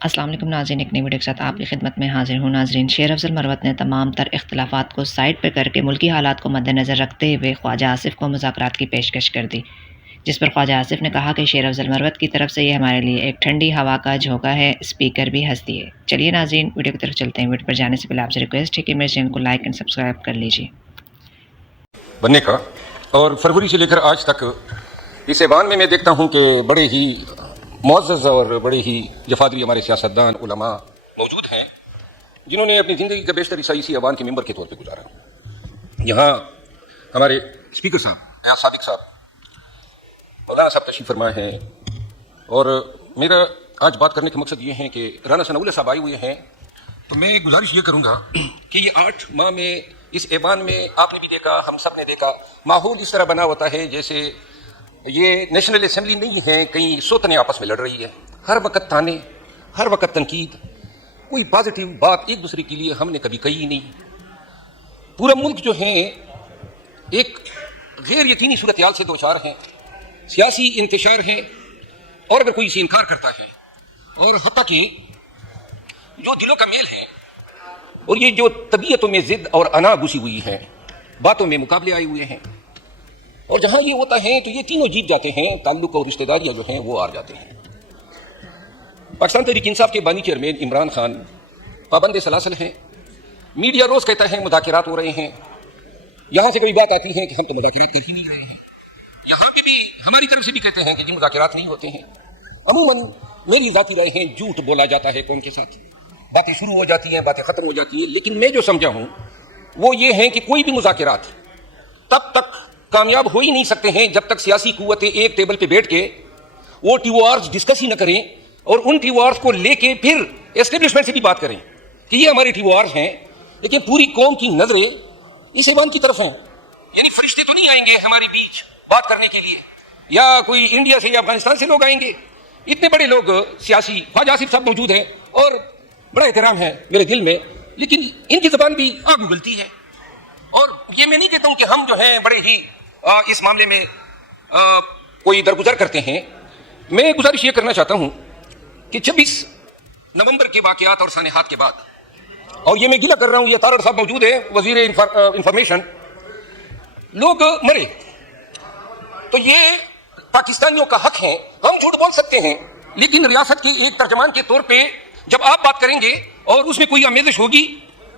السلام علیکم ناظرین، ایک نئی ویڈیو کے ساتھ آپ کی خدمت میں حاضر ہوں۔ ناظرین، شیر افضل مروت نے تمام تر اختلافات کو سائڈ پر کر کے ملکی حالات کو مد نظر رکھتے ہوئے خواجہ آصف کو مذاکرات کی پیشکش کر دی، جس پر خواجہ آصف نے کہا کہ شیر افضل مروت کی طرف سے یہ ہمارے لیے ایک ٹھنڈی ہوا کا جھونکا ہے، اسپیکر بھی ہنس دیے۔ چلیے ناظرین، ویڈیو کی طرف چلتے ہیں۔ ویڈیو پر جانے سے پہلے آپ سے ریکویسٹ ہے کہ میرے چینل کو لائک اینڈ سبسکرائب کر لیجیے۔ بننے کا اور فروری سے لے کر آج تک اس ایوان میں دیکھتا ہوں کہ بڑے ہی معزز اور بڑے ہی جفادری ہمارے سیاستدان علماء موجود ہیں جنہوں نے اپنی زندگی کا بیشتر حصہ اسی ایوان کے ممبر کے طور پہ گزارا۔ یہاں ہمارے اسپیکر صاحب ایاز صادق صاحب مولانا صاحب تشریف فرما ہیں، اور میرا آج بات کرنے کا مقصد یہ ہے کہ رانا ثناء اللہ صاحب آئے ہوئے ہیں، تو میں گزارش یہ کروں گا کہ یہ 8 ماہ میں اس ایوان میں آپ نے بھی دیکھا، ہم سب نے دیکھا، ماحول اس طرح بنا ہوتا ہے جیسے یہ نیشنل اسمبلی نہیں ہے، کہیں سوتنے آپس میں لڑ رہی ہے، ہر وقت تانے، ہر وقت تنقید، کوئی پازیٹیو بات ایک دوسرے کے لیے ہم نے کبھی کہی نہیں۔ پورا ملک جو ہے ایک غیر یقینی صورتحال سے دوچار ہے، سیاسی انتشار ہے، اور اگر کوئی اسے انکار کرتا ہے، اور حتیٰ کہ جو دلوں کا میل ہے اور یہ جو طبیعتوں میں ضد اور انا گھسی ہوئی ہے، باتوں میں مقابلے آئے ہوئے ہیں، اور جہاں یہ ہوتا ہے تو یہ تینوں جیت جاتے ہیں، تعلق اور رشتہ داریاں جو ہیں وہ ہار جاتے ہیں۔ پاکستان تحریک انصاف کے بانی چیئرمین عمران خان پابند سلاسل ہیں، میڈیا روز کہتا ہے مذاکرات ہو رہے ہیں، یہاں سے کوئی بات آتی ہے کہ ہم تو مذاکرات کر ہی نہیں رہے ہیں، یہاں پہ بھی ہماری طرف سے بھی کہتے ہیں کہ جی مذاکرات نہیں ہوتے ہیں۔ عموماً میری ذاتی رائے ہیں، جھوٹ بولا جاتا ہے قوم کے ساتھ، باتیں شروع ہو جاتی ہیں، باتیں ختم ہو جاتی ہیں، لیکن میں جو سمجھا ہوں وہ یہ ہے کہ کوئی بھی مذاکرات تب تک کامیاب ہو ہی نہیں سکتے ہیں جب تک سیاسی قوتیں ایک ٹیبل پہ بیٹھ کے وہ ٹیوارز ڈسکس ہی نہ کریں، اور ان ٹیوارز کو لے کے پھر اسٹیبلشمنٹ سے بھی بات کریں کہ یہ ہمارے ٹیوارز ہیں، لیکن پوری قوم کی نظریں اس ایوان کی طرف ہیں۔ یعنی فرشتے تو نہیں آئیں گے ہمارے بیچ بات کرنے کے لیے، یا کوئی انڈیا سے یا افغانستان سے لوگ آئیں گے، اتنے بڑے لوگ سیاسی، خواجہ آصف صاحب موجود ہیں اور بڑا احترام ہے میرے دل میں، لیکن ان کی زبان بھی آگ اگلتی ہے۔ اور یہ میں نہیں کہتا ہوں کہ ہم جو ہیں بڑے ہی اس معاملے میں کوئی درگزر کرتے ہیں۔ میں گزارش یہ کرنا چاہتا ہوں کہ 26 نومبر کے واقعات اور سانحات کے بعد، اور یہ میں گلہ کر رہا ہوں، یہ تارڑ صاحب موجود ہیں، وزیر انفارمیشن، لوگ مرے تو یہ پاکستانیوں کا حق ہے، ہم جھوٹ بول سکتے ہیں، لیکن ریاست کے ایک ترجمان کے طور پہ جب آپ بات کریں گے اور اس میں کوئی آمیزش ہوگی،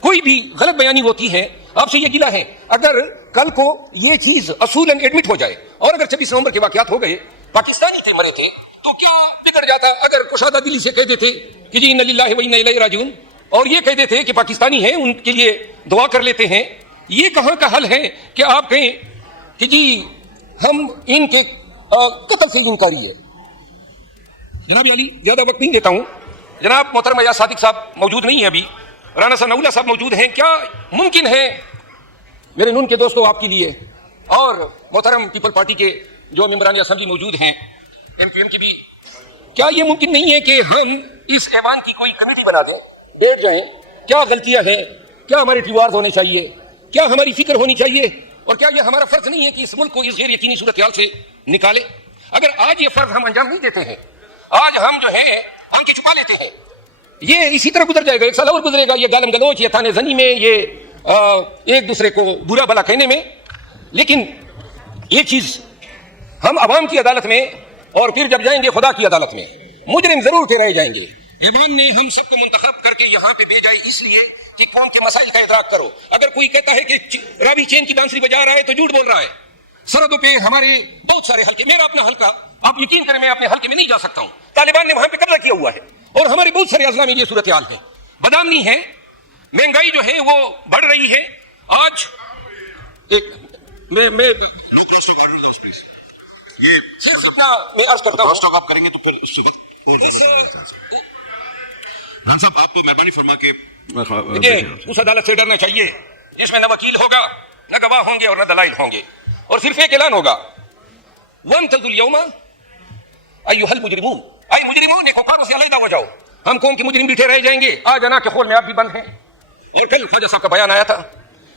کوئی بھی غلط بیانی ہوتی ہے، آپ سے یہ گلہ ہے اگر کل کو یہ چیز اصولاً ایڈمٹ ہو جائے، اور اگر 26 نومبر کے واقعات ہو گئے، پاکستانی تھے مرے تھے، تو کیا بگڑ جاتا اگر کشادہ دلی سے کہہ دیتے کہ جی انا للہ و انا الیہ راجعون، اور یہ کہہ دیتے کہ پاکستانی ہیں ان کے لیے دعا کر لیتے ہیں۔ یہ کہاں کا حل ہے کہ آپ کہیں کہ جی ہم ان کے قتل سے انکاری ہے۔ جناب علی، زیادہ وقت نہیں دیتا ہوں، جناب محترم ایاز صادق صاحب موجود نہیں ہیں، ابھی رانا ثناء اللہ صاحب موجود ہیں، کیا ممکن ہے میرے نون کے دوستوں آپ کے لیے، اور محترم پیپل پارٹی کے جو ممبران اسمبلی موجود ہیں، ایم کیو ایم کی بھی، کیا یہ ممکن نہیں ہے کہ ہم اس ایوان کی کوئی کمیٹی بنا دیں، بیٹھ جائیں، کیا غلطیاں ہیں، کیا ہمارے ٹیوارز ہونے چاہیے، کیا ہماری فکر ہونی چاہیے، اور کیا یہ ہمارا فرض نہیں ہے کہ اس ملک کو اس غیر یقینی صورتحال سے نکالے؟ اگر آج یہ فرض ہم انجام نہیں دیتے ہیں، آج ہم جو ہے آنکھیں چھپا لیتے ہیں، یہ اسی طرح گزر جائے گا، ایک سال اور گزرے گا، یہ گالم گلوچ، یہ تانے زنی میں، یہ ایک دوسرے کو برا بھلا کہنے میں۔ لیکن یہ چیز ہم عوام کی عدالت میں، اور پھر جب جائیں گے خدا کی عدالت میں، مجرم ضرور ٹھہرائے جائیں گے۔ ایوان نے ہم سب کو منتخب کر کے یہاں پہ بھیجا ہے اس لیے کہ قوم کے مسائل کا ادراک کرو۔ اگر کوئی کہتا ہے کہ راوی چین کی بانسری بجا رہا ہے تو جھوٹ بول رہا ہے۔ سرحدوں پہ ہمارے بہت سارے حلقے، میرا اپنا حلقہ، آپ یقین کریں میں اپنے حلقے میں نہیں جا سکتا ہوں، طالبان نے وہاں پہ قبضہ کیا ہوا ہے، اور ہمارے بہت سارے اضلاع میں یہ صورتحال ہے، بدامنی ہے، مہنگائی جو ہے وہ بڑھ رہی ہے۔ آج میں یہ صرف اتنا میں عرض کرتا ہوں، آپ کریں گے تو پھر اس وقت ران صاحب آپ کو مہربانی فرما کے اس عدالت سے ڈرنا چاہیے جس میں نہ وکیل ہوگا، نہ گواہ ہوں گے، اور نہ دلائل ہوں گے، اور صرف ایک اعلان ہوگا، وَامْتَازُوا الْيَوْمَ أَيُّهَا الْمُجْرِمُونَ، اے مجرمون، ایک کفاروں سے علیحدہ ہو جاؤ، ہم قوم کے مجرم بیٹھے رہ جائیں گے، آج انا کے خول میں آپ بھی بند ہیں۔ اور کل خواجہ صاحب کا بیان آیا تھا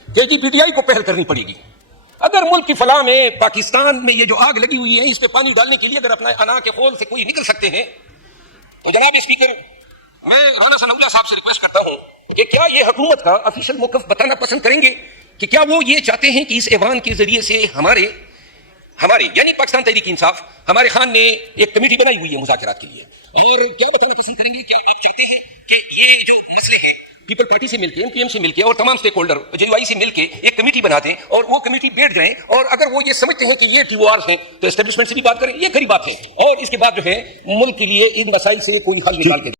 کہ جی پی ٹی آئی کو پہل کرنی پڑے گی، اگر ملک کی فلاح میں، پاکستان میں یہ جو آگ لگی ہوئی ہے اس پہ پانی ڈالنے کے لیے اگر اپنا انا کے خول سے کوئی نکل سکتے ہیں، تو جناب اسپیکر میں رانا ثناءاللہ صاحب سے ریکویسٹ کرتا ہوں کہ کیا یہ حکومت کا آفیشیل موقف بتانا پسند کریں گے کہ کیا وہ یہ چاہتے ہیں کہ اس ایوان کے ذریعے سے ہمارے یعنی پاکستان تحریک انصاف ہمارے خان نے ایک کمیٹی بنائی ہوئی ہے مذاکرات کے لیے، اور کیا بتانا پسند کریں گے کیا آپ چاہتے ہیں کہ یہ جو مسئلے ہیں پیپل پارٹی سے مل کے، MPM سے مل کے اور تمام سٹیک ہولڈر JUI سے مل کے ایک کمیٹی بنا دیں اور وہ کمیٹی بیٹھ جائیں، اور اگر وہ یہ سمجھتے ہیں کہ یہ TORs ہیں تو اسٹیبلشمنٹ سے بھی بات کریں، یہ کری بات ہے، اور اس کے بعد جو ہے ملک کے لیے ان مسائل سے کوئی حل نکال کے